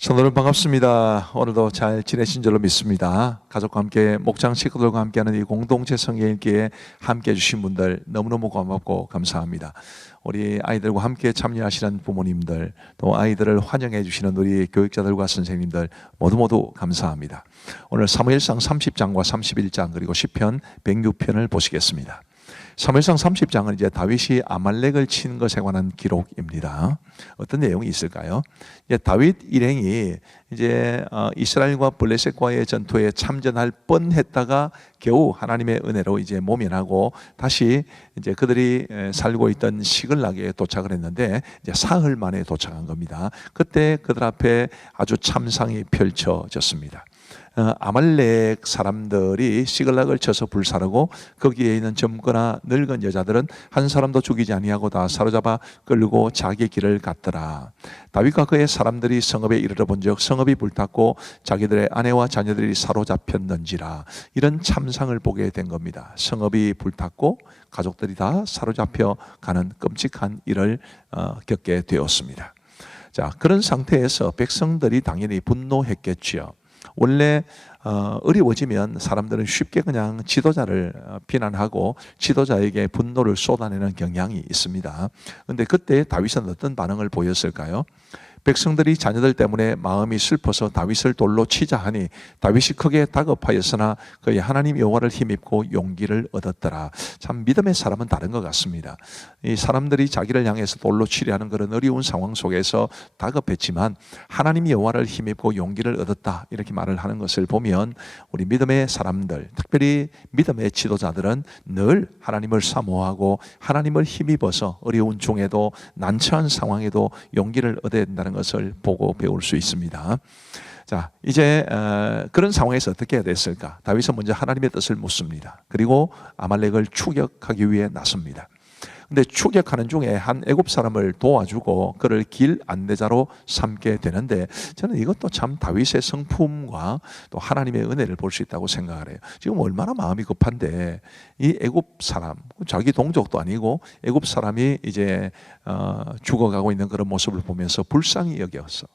성도님 반갑습니다. 오늘도 잘 지내신 줄로 믿습니다. 가족과 함께 목장 식구들과 함께하는 이 공동체 성경 읽기에 함께해 주신 분들 너무너무 고맙고 감사합니다. 우리 아이들과 함께 참여하시는 부모님들, 또 아이들을 환영해 주시는 우리 교육자들과 선생님들 모두 감사합니다. 오늘 사무엘상 30장과 31장 그리고 시편 106편을 보시겠습니다. 사무엘상 30장은 이제 다윗이 아말렉을 친 것에 관한 기록입니다. 어떤 내용이 있을까요? 이제 다윗 일행이 이제 이스라엘과 블레셋과의 전투에 참전할 뻔했다가 겨우 하나님의 은혜로 이제 모면하고 다시 이제 그들이 살고 있던 시글락에 도착을 했는데 이제 사흘 만에 도착한 겁니다. 그때 그들 앞에 아주 참상이 펼쳐졌습니다. 아말렉 사람들이 시글락을 쳐서 불사르고 거기에 있는 젊거나 늙은 여자들은 한 사람도 죽이지 아니하고 다 사로잡아 끌고 자기 길을 갔더라. 다윗과 그의 사람들이 성읍에 이르러 본즉 성읍이 불탔고 자기들의 아내와 자녀들이 사로잡혔는지라. 이런 참상을 보게 된 겁니다. 성읍이 불탔고 가족들이 다 사로잡혀 가는 끔찍한 일을 겪게 되었습니다. 자, 그런 상태에서 백성들이 당연히 분노했겠지요. 원래 어려워지면 사람들은 쉽게 그냥 지도자를 비난하고 지도자에게 분노를 쏟아내는 경향이 있습니다. 그런데 그때 다윗은 어떤 반응을 보였을까요? 백성들이 자녀들 때문에 마음이 슬퍼서 다윗을 돌로 치자 하니 다윗이 크게 다급하였으나 그의 하나님 여호와를 힘입고 용기를 얻었더라. 참 믿음의 사람은 다른 것 같습니다. 이 사람들이 자기를 향해서 돌로 치려 하는 그런 어려운 상황 속에서 다급했지만 하나님 여호와를 힘입고 용기를 얻었다 이렇게 말을 하는 것을 보면 우리 믿음의 사람들, 특별히 믿음의 지도자들은 늘 하나님을 사모하고 하나님을 힘입어서 어려운 중에도 난처한 상황에도 용기를 얻어야 된다는 것을 보고 배울 수 있습니다. 자, 이제 그런 상황에서 어떻게 해야 됐을까? 다윗은 먼저 하나님의 뜻을 묻습니다. 그리고 아말렉을 추격하기 위해 나섭니다. 근데 추격하는 중에 한 애굽 사람을 도와주고 그를 길 안내자로 삼게 되는데 저는 이것도 참 다윗의 성품과 또 하나님의 은혜를 볼 수 있다고 생각을 해요. 지금 얼마나 마음이 급한데 이 애굽 사람, 자기 동족도 아니고 애굽 사람이 이제 죽어가고 있는 그런 모습을 보면서 불쌍히 여겼어.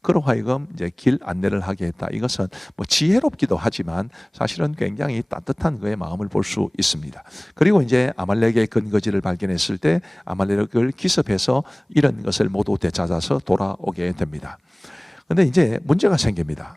그로 하여금 이제 길 안내를 하게 했다. 이것은 뭐 지혜롭기도 하지만 사실은 굉장히 따뜻한 그의 마음을 볼 수 있습니다. 그리고 이제 아말렉의 근거지를 발견했을 때 아말렉을 기습해서 이런 것을 모두 되찾아서 돌아오게 됩니다. 그런데 이제 문제가 생깁니다.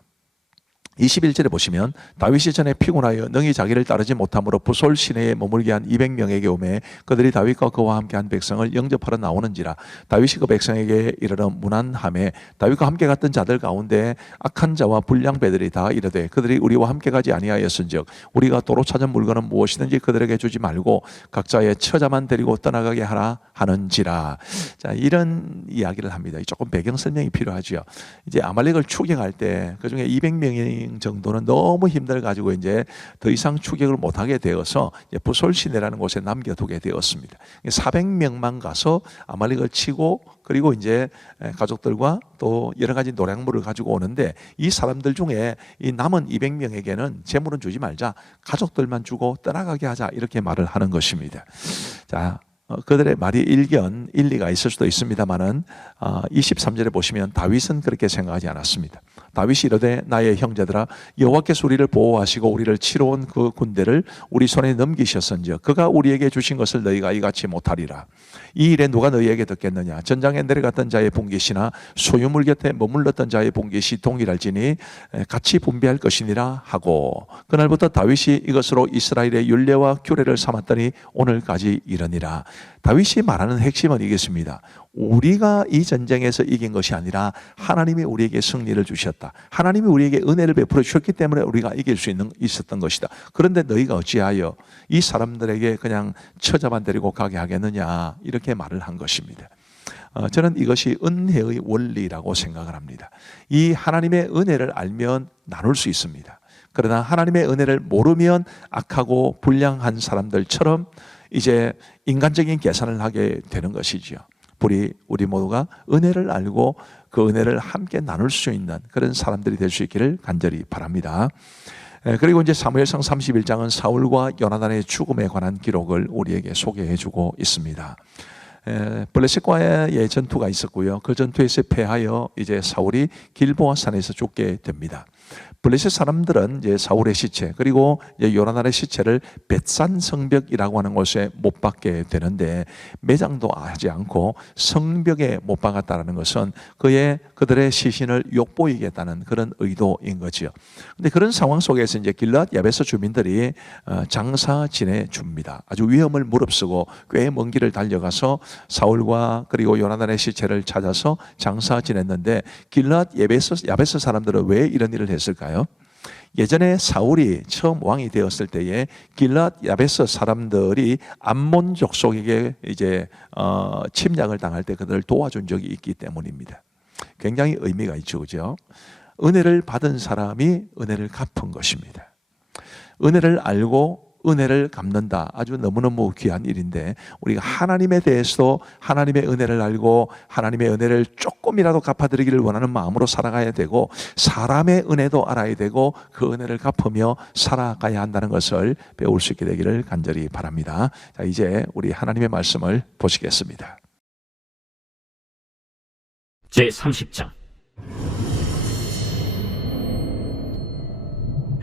21절에 보시면 다윗이 전에 피곤하여 능히 자기를 따르지 못함으로 부솔 시내에 머물게 한 200명에게 오매 그들이 다윗과 그와 함께한 백성을 영접하러 나오는지라. 다윗이 그 백성에게 이르러 문안하매 다윗과 함께 갔던 자들 가운데 악한 자와 불량배들이 다 이르되 그들이 우리와 함께 가지 아니하였은즉 우리가 도로 찾은 물건은 무엇이든지 그들에게 주지 말고 각자의 처자만 데리고 떠나가게 하라 하는지라. 자, 이런 이야기를 합니다. 조금 배경 설명이 필요하죠. 이제 아말렉을 추격할 때 그중에 200명이 정도는 너무 힘들 가지고 이제 더 이상 추격을 못하게 되어서 부솔 시내라는 곳에 남겨두게 되었습니다. 400명만 가서 아말렉을 치고 그리고 이제 가족들과 또 여러 가지 노량물을 가지고 오는데 이 사람들 중에 이 남은 200명에게는 재물은 주지 말자, 가족들만 주고 떠나가게 하자 이렇게 말을 하는 것입니다. 자. 그들의 말이 일리가 있을 수도 있습니다만은 23절에 보시면 다윗은 그렇게 생각하지 않았습니다. 다윗이 이르되 나의 형제들아 여호와께서 우리를 보호하시고 우리를 치러 온 그 군대를 우리 손에 넘기셨은즉 그가 우리에게 주신 것을 너희가 이같이 못하리라. 이 일에 누가 너희에게 듣겠느냐? 전장에 내려갔던 자의 봉깃이나 소유물 곁에 머물렀던 자의 봉깃이 동일할지니 같이 분배할 것이니라 하고 그날부터 다윗이 이것으로 이스라엘의 율례와 규례를 삼았더니 오늘까지 이르니라. 다윗이 말하는 핵심은 이겠습니다. 우리가 이 전쟁에서 이긴 것이 아니라 하나님이 우리에게 승리를 주셨다. 하나님이 우리에게 은혜를 베풀어 주셨기 때문에 우리가 이길 수 있었던 것이다. 그런데 너희가 어찌하여 이 사람들에게 그냥 처자만 데리고 가게 하겠느냐 이렇게 말을 한 것입니다. 저는 이것이 은혜의 원리라고 생각을 합니다. 이 하나님의 은혜를 알면 나눌 수 있습니다. 그러나 하나님의 은혜를 모르면 악하고 불량한 사람들처럼 이제 인간적인 계산을 하게 되는 것이지요. 우리 모두가 은혜를 알고 그 은혜를 함께 나눌 수 있는 그런 사람들이 될 수 있기를 간절히 바랍니다. 그리고 이제 사무엘상 31장은 사울과 요나단의 죽음에 관한 기록을 우리에게 소개해 주고 있습니다. 블레셋과의 전투가 있었고요. 그 전투에서 패하여 이제 사울이 길보아 산에서 죽게 됩니다. 블레셋 사람들은 이제 사울의 시체 그리고 이제 요나단의 시체를 벳산 성벽이라고 하는 곳에 못 박게 되는데, 매장도 하지 않고 성벽에 못 박았다는 것은 그들의 시신을 욕보이겠다는 그런 의도인 거죠. 근데 그런 상황 속에서 이제 길앗 야베스 주민들이 장사 지내 줍니다. 아주 위험을 무릅쓰고 꽤 먼 길을 달려가서 사울과 그리고 요나단의 시체를 찾아서 장사 지냈는데, 길앗 야베스 사람들은 왜 이런 일을 했을까요? 예전에 사울이 처음 왕이 되었을 때에 길앗 야베스 사람들이 암몬 족속에게 이제 침략을 당할 때 그들을 도와준 적이 있기 때문입니다. 굉장히 의미가 있죠, 그죠? 은혜를 받은 사람이 은혜를 갚은 것입니다. 은혜를 알고 은혜를 갚는다. 아주 너무너무 귀한 일인데, 우리가 하나님에 대해서 하나님의 은혜를 알고 하나님의 은혜를 조금이라도 갚아드리기를 원하는 마음으로 살아가야 되고, 사람의 은혜도 알아야 되고 그 은혜를 갚으며 살아가야 한다는 것을 배울 수 있게 되기를 간절히 바랍니다. 자, 이제 우리 하나님의 말씀을 보시겠습니다. 제30장.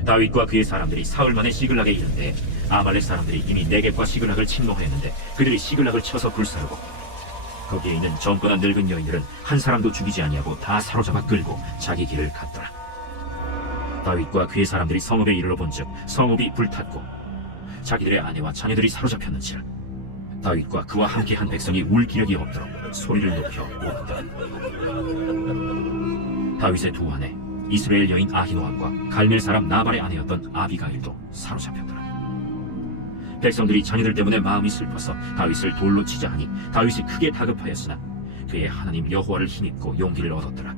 다윗과 그의 사람들이 사흘만에 시글락에 이른데, 아말렉 사람들이 이미 네겝과 시글락을 침노하였는데 그들이 시글락을 쳐서 불사르고, 거기에 있는 젊거나 늙은 여인들은 한 사람도 죽이지 아니하고 다 사로잡아 끌고 자기 길을 갔더라. 다윗과 그의 사람들이 성읍에 이르러 본즉 성읍이 불탔고 자기들의 아내와 자녀들이 사로잡혔는지라. 다윗과 그와 함께한 백성이 울 기력이 없도록 소리를 높여 울었더라. 다윗의 두 아내 이스라엘 여인 아히노함과 갈멜 사람 나발의 아내였던 아비가일도 사로잡혔더라. 백성들이 자녀들 때문에 마음이 슬퍼서 다윗을 돌로 치자 하니 다윗이 크게 다급하였으나 그의 하나님 여호와를 힘입고 용기를 얻었더라.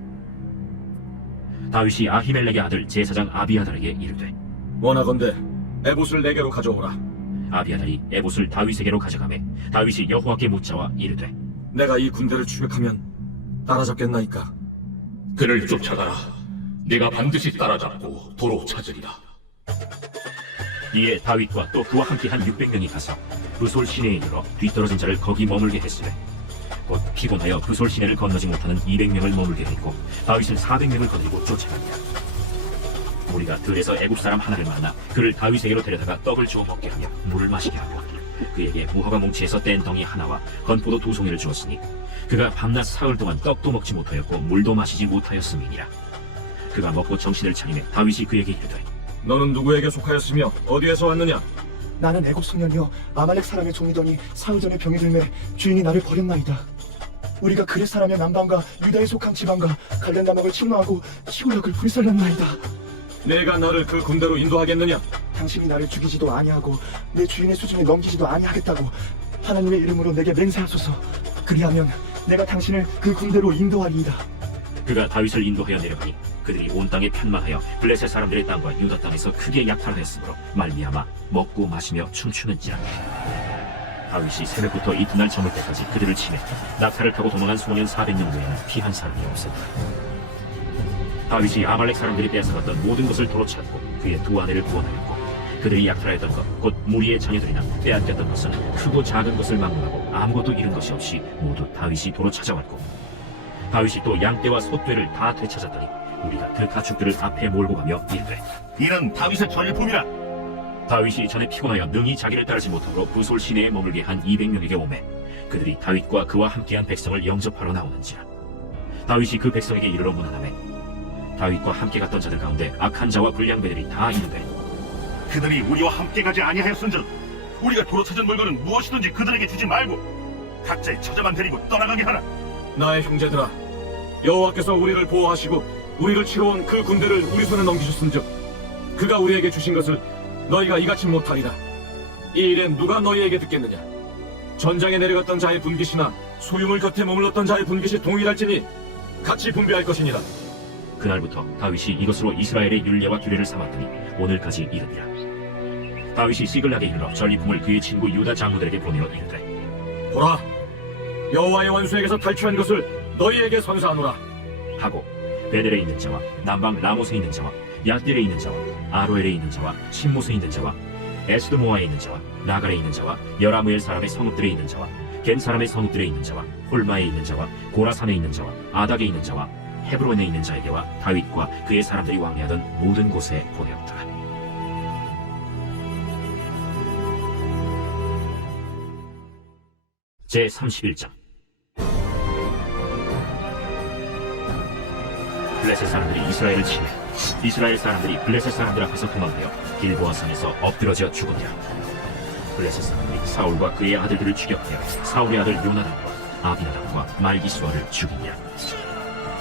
다윗이 아히멜렉의 아들 제사장 아비아달에게 이르되, 원하건대 에봇을 내게로 가져오라. 아비아달이 에봇을 다윗에게로 가져가매 다윗이 여호와께 묻자와 이르되, 내가 이 군대를 추격하면 따라잡겠나이까? 그를 쫓아가라. 네가 반드시 따라잡고 도로 찾으리라. 이에 다윗과 또 그와 함께한 600명이 가서 브솔 시내에 이르러 뒤떨어진 자를 거기 머물게 했으되, 곧 피곤하여 브솔 시내를 건너지 못하는 200명을 머물게 했고 다윗은 400명을 거느리고 쫓아갑니다. 우리가 들에서 애굽 사람 하나를 만나 그를 다윗에게로 데려다가 떡을 주어 먹게 하며 물을 마시게 하고 그에게 무화과 뭉치에서 뗀 덩이 하나와 건포도 2송이를 주었으니 그가 밤낮 사흘 동안 떡도 먹지 못하였고 물도 마시지 못하였음이니라. 그가 먹고 정신을 차리매 다윗이 그에게 이르되, 너는 누구에게 속하였으며 어디에서 왔느냐? 나는 애굽 소년이요 아말렉 사람의 종이더니 사흘 전에 병이 들매 주인이 나를 버렸나이다. 우리가 그렛 사람의 남방과 유다에 속한 지방과 갈렙 남방을 침노하고 시골락을 불살랐나이다. 내가 너를 그 군대로 인도하겠느냐? 당신이 나를 죽이지도 아니하고 내 주인의 수중에 넘기지도 아니하겠다고 하나님의 이름으로 내게 맹세하소서. 그리하면 내가 당신을 그 군대로 인도하리이다. 그가 다윗을 인도하여 내려가니 그들이 온 땅에 편만하여 블레셋 사람들의 땅과 유다 땅에서 크게 약탈하였으므로 말미암아 먹고 마시며 춤추는지라. 다윗이 새벽부터 이튿날 저물 때까지 그들을 치매 낙타를 타고 도망한 소년 400명 외에는 피한 사람이 없었더라. 다윗이 아말렉 사람들이 빼앗아갔던 모든 것을 도로 찾고 그의 두 아내를 구원하였고, 그들이 약탈하였던 것 곧 무리의 자녀들이나 빼앗겼던 것은 크고 작은 것을 막론하고 아무것도 잃은 것이 없이 모두 다윗이 도로 찾아왔고, 다윗이 또 양떼와 소떼를 다 되찾았더니 우리가 그 가축들을 앞에 몰고 가며 이르되, 이는 다윗의 전리품이라. 다윗이 전에 피곤하여 능히 자기를 따르지 못하고 부솔 시내에 머물게 한 200명에게 오매 그들이 다윗과 그와 함께한 백성을 영접하러 나오는지라. 다윗이 그 백성에게 이르러 문안하매 다윗과 함께 갔던 자들 가운데 악한 자와 불량배들이 다 이르되, 그들이 우리와 함께 가지 아니하였은즉 우리가 도로 찾은 물건은 무엇이든지 그들에게 주지 말고 각자의 처자만 데리고 떠나가게 하라. 나의 형제들아, 여호와께서 우리를 보호하시고 우리를 치러온 그 군대를 우리 손에 넘기셨은즉 그가 우리에게 주신 것을 너희가 이같이 못하리라. 이 일엔 누가 너희에게 듣겠느냐? 전장에 내려갔던 자의 분깃이나 소유물 곁에 머물렀던 자의 분깃이 동일할지니 같이 분배할 것이니라. 그날부터 다윗이 이것으로 이스라엘의 율례와 규례를 삼았더니 오늘까지 이르니라. 다윗이 시글락에 이르러 전리품을 그의 친구 유다 장로들에게 보내어 이르되, 보라, 여호와의 원수에게서 탈취한 것을 너희에게 선사하노라 하고 베델에 있는 자와 남방 라못에 있는 자와 얏딜에 있는 자와 아로엘에 있는 자와 신못에 있는 자와 에스드모아에 있는 자와 나갈에 있는 자와 여라무엘 사람의 성읍들에 있는 자와 겐 사람의 성읍들에 있는 자와 홀마에 있는 자와 고라산에 있는 자와 아닥에 있는 자와 헤브론에 있는 자에게와 다윗과 그의 사람들이 왕래하던 모든 곳에 보내었더라. 제 31장. 블레셋 사람들이 이스라엘을 치매 이스라엘 사람들이 블레셋 사람들 앞에서 도망하여 길보아 산에서 엎드러져 죽었더라. 블레셋 사람들이 사울과 그의 아들들을 추격하여 사울의 아들 요나단과 아비나답과 말기수아를 죽이니라.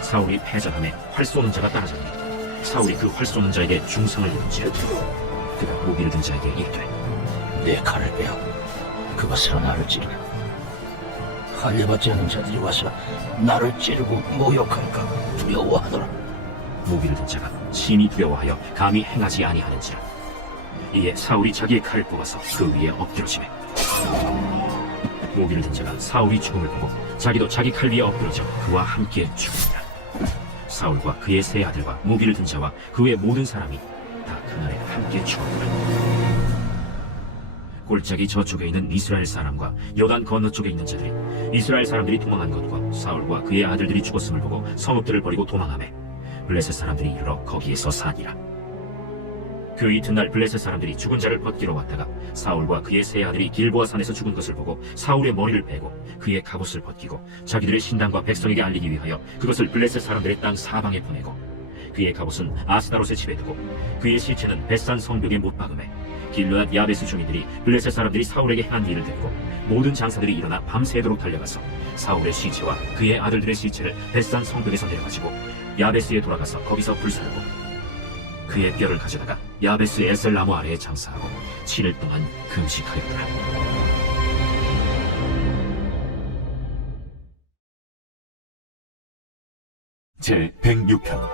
사울이 패전함에 활 쏘는 자가 따라잡니 사울이 그 활 쏘는 자에게 중성을 이룬지라. 그가 무기를 든 자에게 이르되 내 칼을 빼어 그것으로 나를 찌르라. 할례받지 않은 자들이 와서 나를 찌르고 모욕할까 두려워하더라. 무기를 든 자가 심히 두려워하여 감히 행하지 아니하는지라. 이에 사울이 자기의 칼을 뽑아서 그 위에 엎드러지매 무기를 든 자가 사울이 죽음을 보고 자기도 자기 칼 위에 엎드러져 그와 함께 죽으니라. 사울과 그의 세 아들과 무기를 든 자와 그의 모든 사람이 다 그날에 함께 죽었더라. 골짜기 저쪽에 있는 이스라엘 사람과 요단 건너쪽에 있는 자들이 이스라엘 사람들이 도망한 것과 사울과 그의 아들들이 죽었음을 보고 성읍들을 버리고 도망하매 블레셋 사람들이 이르러 거기에서 사니라. 그 이튿날 블레셋 사람들이 죽은 자를 벗기러 왔다가 사울과 그의 세 아들이 길보아 산에서 죽은 것을 보고 사울의 머리를 베고 그의 갑옷을 벗기고 자기들의 신당과 백성에게 알리기 위하여 그것을 블레셋 사람들의 땅 사방에 보내고 그의 갑옷은 아스다롯의 집에 두고 그의 시체는 벳산 성벽에 못 박음에 길르앗 야베스 주민들이 블레셋 사람들이 사울에게 행한 일을 듣고 모든 장사들이 일어나 밤새도록 달려가서 사울의 시체와 그의 아들들의 시체를 벳산 성벽에서 내려가지고 야베스에 돌아가서 거기서 불사르고 그의 뼈를 가져다가 야베스 에셀 나무 아래에 장사하고 7일 동안 금식하였더라. 제 106편.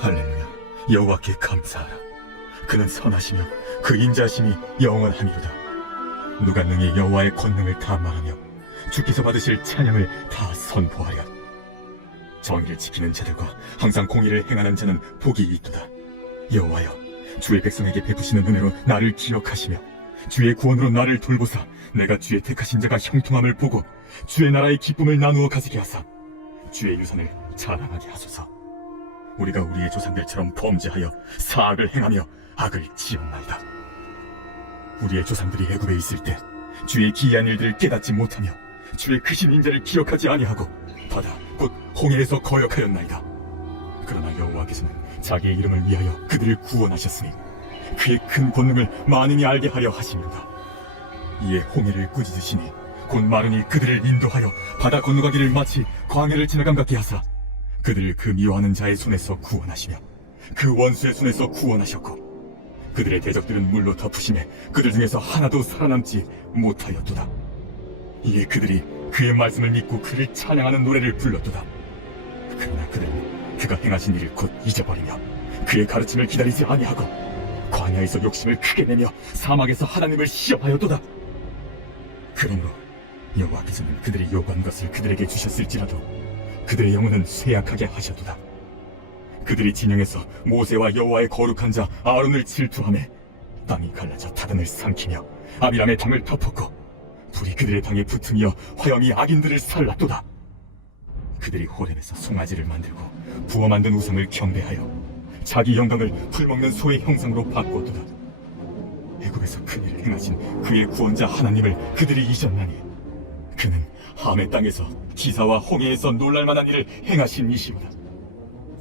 할렐루야. 여호와께 감사하라. 그는 선하시며 그 인자심이 영원하니로다. 누가 능히 여호와의 권능을 다 말하며 주께서 받으실 찬양을 다 선포하랴. 정의를 지키는 자들과 항상 공의를 행하는 자는 복이 있도다. 여호와여, 주의 백성에게 베푸시는 은혜로 나를 기억하시며 주의 구원으로 나를 돌보사 내가 주의 택하신 자가 형통함을 보고 주의 나라의 기쁨을 나누어 가지게 하사 주의 유산을 자랑하게 하소서. 우리가 우리의 조상들처럼 범죄하여 사악을 행하며 악을 지었나이다. 우리의 조상들이 애굽에 있을 때 주의 기이한 일들을 깨닫지 못하며 주의 크신 인자를 기억하지 아니하고 바다 곧 홍해에서 거역하였나이다. 그러나 여호와께서는 자기의 이름을 위하여 그들을 구원하셨으니 그의 큰 권능을 만인이 알게 하려 하심이로다. 이에 홍해를 꾸짖으시니 곧 마르니 그들을 인도하여 바다 건너가기를 마치 광야를 지나감 같게 하사 그들을 그 미워하는 자의 손에서 구원하시며 그 원수의 손에서 구원하셨고 그들의 대적들은 물로 덮으심에 그들 중에서 하나도 살아남지 못하였도다. 이에 그들이 그의 말씀을 믿고 그를 찬양하는 노래를 불렀도다. 그러나 그들은 그가 행하신 일을 곧 잊어버리며 그의 가르침을 기다리지 아니하고 광야에서 욕심을 크게 내며 사막에서 하나님을 시험하였도다. 그러므로 여호와께서는 그들이 요구한 것을 그들에게 주셨을지라도 그들의 영혼은 쇠약하게 하셨도다. 그들이 진영에서 모세와 여호와의 거룩한 자 아론을 질투하며 땅이 갈라져 타단을 삼키며 아비람의 담을 덮었고 불이 그들의 방에 붙으며 화염이 악인들을 살랐도다. 그들이 호렙에서 송아지를 만들고 부어 만든 우상을 경배하여 자기 영광을 풀먹는 소의 형상으로 바꾸었도다. 애굽에서 큰일을 행하신 그의 구원자 하나님을 그들이 잊었나니 그는 함의 땅에서 기사와 홍해에서 놀랄만한 일을 행하신 이시로다.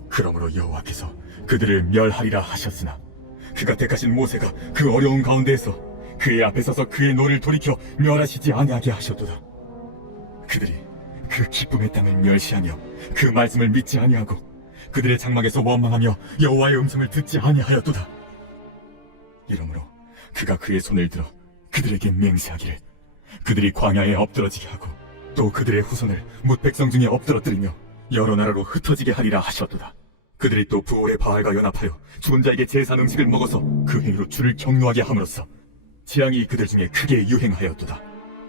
그러므로 여호와께서 그들을 멸하리라 하셨으나 그가 택하신 모세가 그 어려운 가운데에서 그의 앞에 서서 그의 노를 돌이켜 멸하시지 아니하게 하셨도다. 그들이 그 기쁨의 땅을 멸시하며 그 말씀을 믿지 아니하고 그들의 장막에서 원망하며 여호와의 음성을 듣지 아니하였도다. 이러므로 그가 그의 손을 들어 그들에게 맹세하기를 그들이 광야에 엎드러지게 하고 또 그들의 후손을 뭇 백성 중에 엎드러뜨리며 여러 나라로 흩어지게 하리라 하셨도다. 그들이 또 부올의 바알과 연합하여 죽은 자에게 제사 음식을 먹어서 그 행위로 주를 경노하게 함으로써 재앙이 그들 중에 크게 유행하였도다.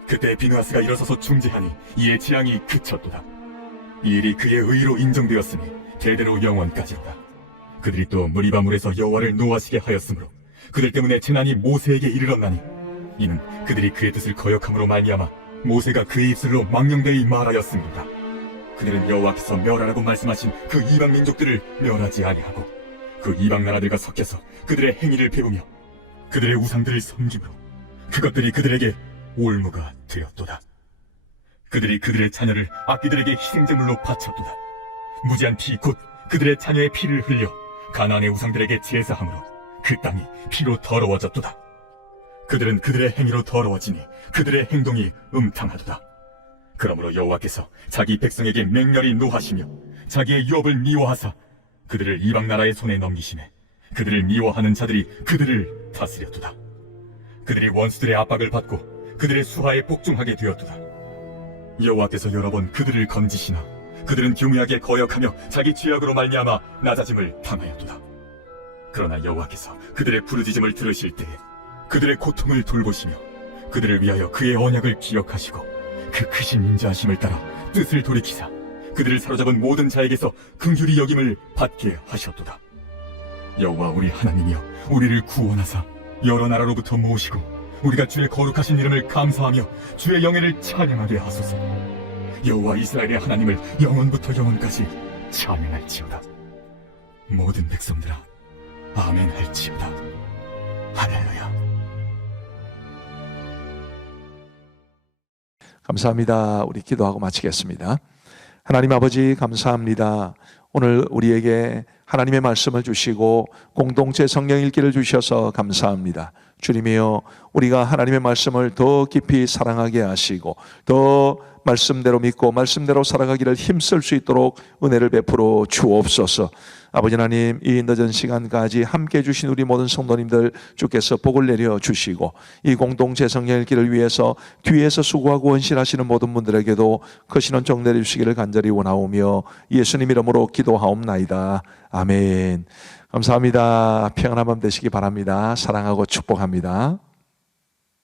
그때 비느하스가 일어서서 중재하니 이에 재앙이 그쳤도다. 이 일이 그의 의로 인정되었으니 대대로 영원까지로다. 그들이 또 무리바물에서 여호와를 노하시게 하였으므로 그들 때문에 재난이 모세에게 이르렀나니 이는 그들이 그의 뜻을 거역함으로 말미암아 모세가 그의 입술로 망령되이 말하였습니다. 그들은 여호와께서 멸하라고 말씀하신 그 이방 민족들을 멸하지 아니하고 그 이방 나라들과 섞여서 그들의 행위를 배우며 그들의 우상들을 섬김으로 그것들이 그들에게 올무가 되었도다. 그들이 그들의 자녀를 악귀들에게 희생제물로 바쳤도다. 무지한 피 곧 그들의 자녀의 피를 흘려 가나안의 우상들에게 제사함으로 그 땅이 피로 더러워졌도다. 그들은 그들의 행위로 더러워지니 그들의 행동이 음탕하도다. 그러므로 여호와께서 자기 백성에게 맹렬히 노하시며 자기의 유업을 미워하사 그들을 이방 나라의 손에 넘기시매 그들을 미워하는 자들이 그들을 다스렸도다. 그들이 원수들의 압박을 받고 그들의 수하에 복종하게 되었도다. 여호와께서 여러 번 그들을 건지시나 그들은 교묘하게 거역하며 자기 죄악으로 말미암아 낮아짐을 당하였도다. 그러나 여호와께서 그들의 부르짖음을 들으실 때에 그들의 고통을 돌보시며 그들을 위하여 그의 언약을 기억하시고 그 크신 인자하심을 따라 뜻을 돌이키사 그들을 사로잡은 모든 자에게서 긍휼히 여김을 받게 하셨도다. 여호와 우리 하나님이여 우리를 구원하사 여러 나라로부터 모으시고 우리가 주의 거룩하신 이름을 감사하며 주의 영예를 찬양하게 하소서. 여호와 이스라엘의 하나님을 영원부터 영원까지 찬양할지어다. 모든 백성들아 아멘 할지어다. 할렐루야. 감사합니다. 우리 기도하고 마치겠습니다. 하나님 아버지 감사합니다. 오늘 우리에게 하나님의 말씀을 주시고 공동체 성경 읽기를 주셔서 감사합니다. 주님이여 우리가 하나님의 말씀을 더 깊이 사랑하게 하시고 더 말씀대로 믿고 말씀대로 살아가기를 힘쓸 수 있도록 은혜를 베풀어 주옵소서. 아버지 하나님 이 늦은 시간까지 함께해 주신 우리 모든 성도님들 주께서 복을 내려 주시고 이 공동체 성경 읽기를 위해서 뒤에서 수고하고 헌신하시는 모든 분들에게도 크신 은총 내려주시기를 간절히 원하오며 예수님 이름으로 기도하옵나이다. 아멘. 감사합니다. 평안한 밤 되시기 바랍니다. 사랑하고 축복합니다.